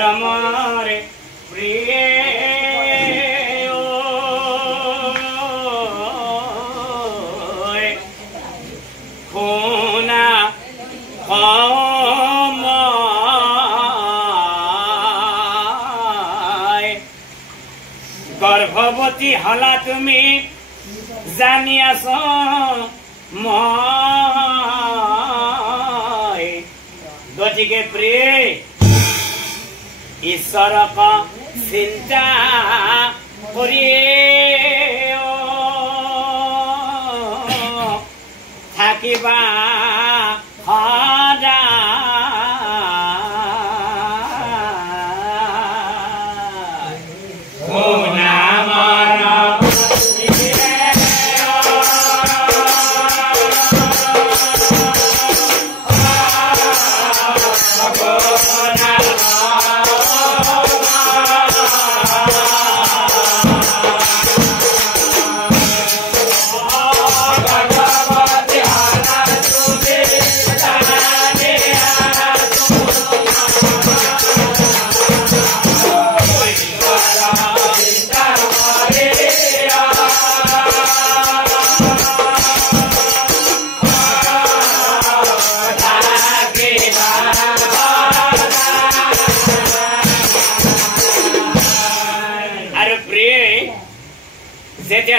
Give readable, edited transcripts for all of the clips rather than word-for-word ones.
परमरे प्रिय खोना गर्भवती हला तुमी जानियास गतिके प्रिय ईश्वर का चिंता থাকিবা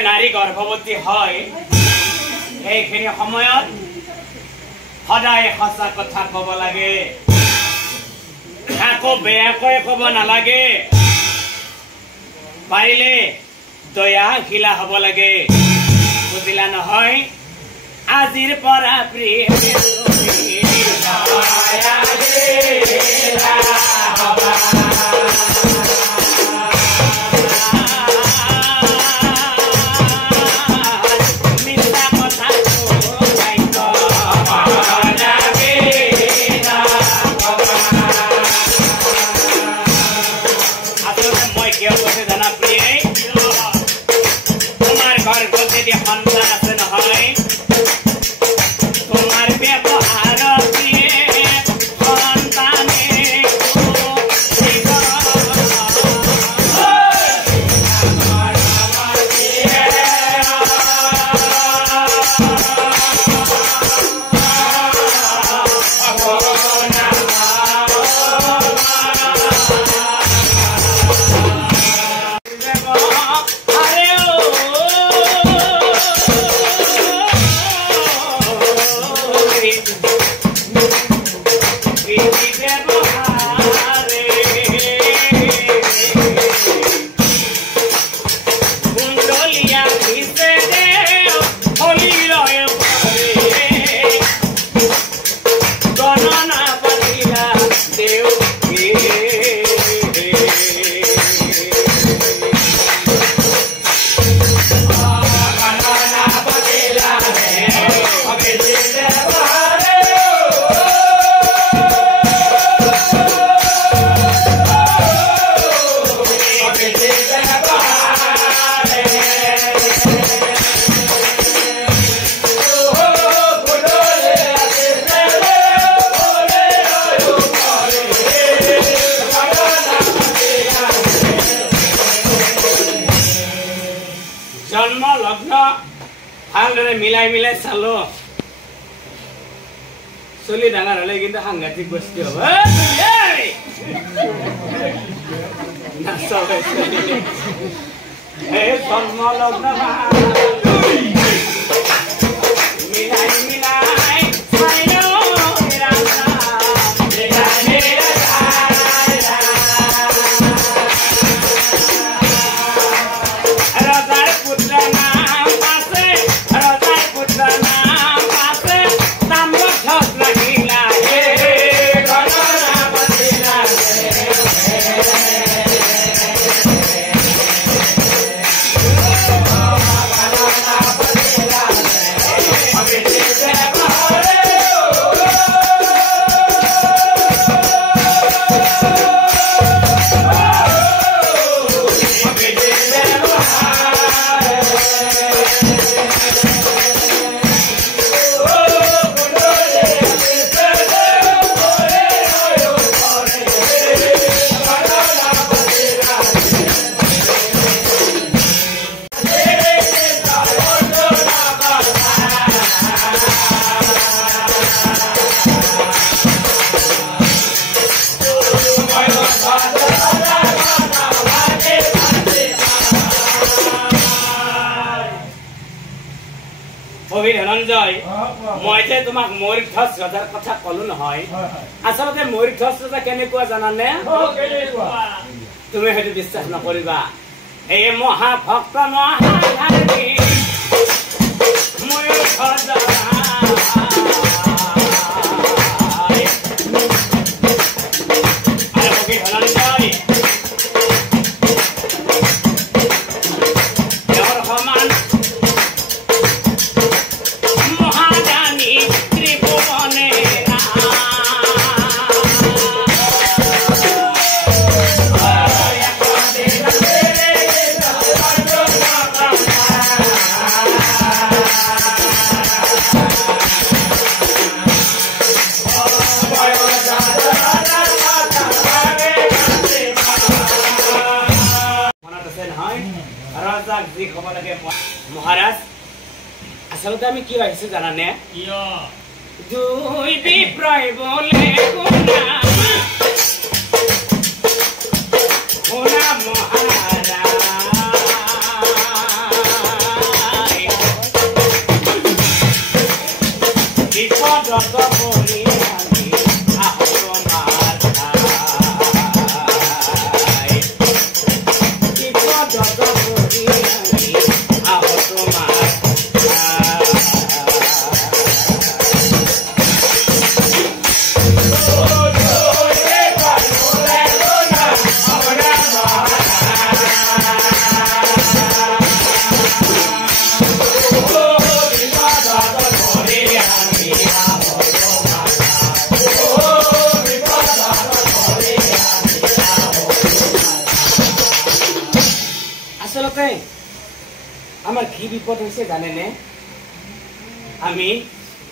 नारी गर्भवती है समय सदाय सचा कथा कब लगे काको बेयाक कब नालागे पारिले दयाशिला हब लगे बुझिला নহয় आजिर परा प्रिय जन्म लग्न भालदरे मिलाई मिलाई चालो चली डाঙर हले किन्तु साংঘাতিক बस्तु हो जन्म लग्न मिलाई मिलाई ধনঞ্জয় মই যে তোমাক ময়ূৰধ্বজ ৰজাৰ কথা কলো নহয় আচলতে ময়ূৰধ্বজ ৰজা কেনেকুৱা জানানে তুমি হয়তো বিশ্বাস নকৰিবা এই মহাভক্ত মহাধাৰী ময়ূৰধ্বজ ধনঞ্জয় মহারাজ আসলে আমি কি ভাবিছো জানানে দুই বিপ্রয় বলে কোনা মহারাজ বিপদ বলি আমি আমার কি বিপদ হয়েছে জানেনে আমি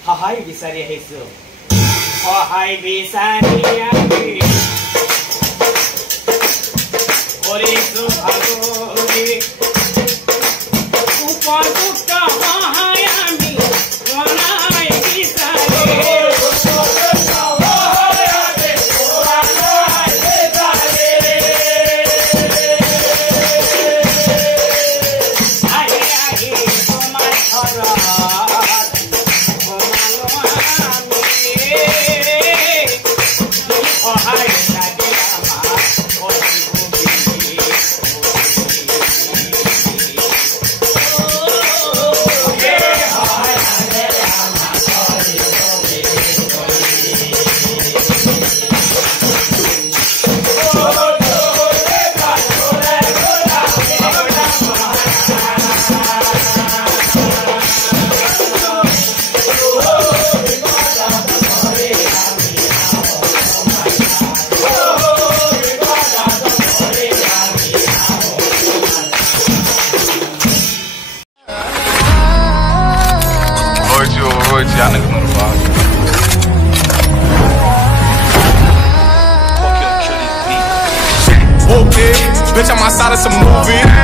সহায় বিচাৰি আহিছো সহায় বিচাৰি আহি কৰিছো ভাগৰি উপযুক্ত সহায় আমি বনাই বিচাৰি Y'all niggas know the vibe. Okay, bitch, I'm outside of some movie.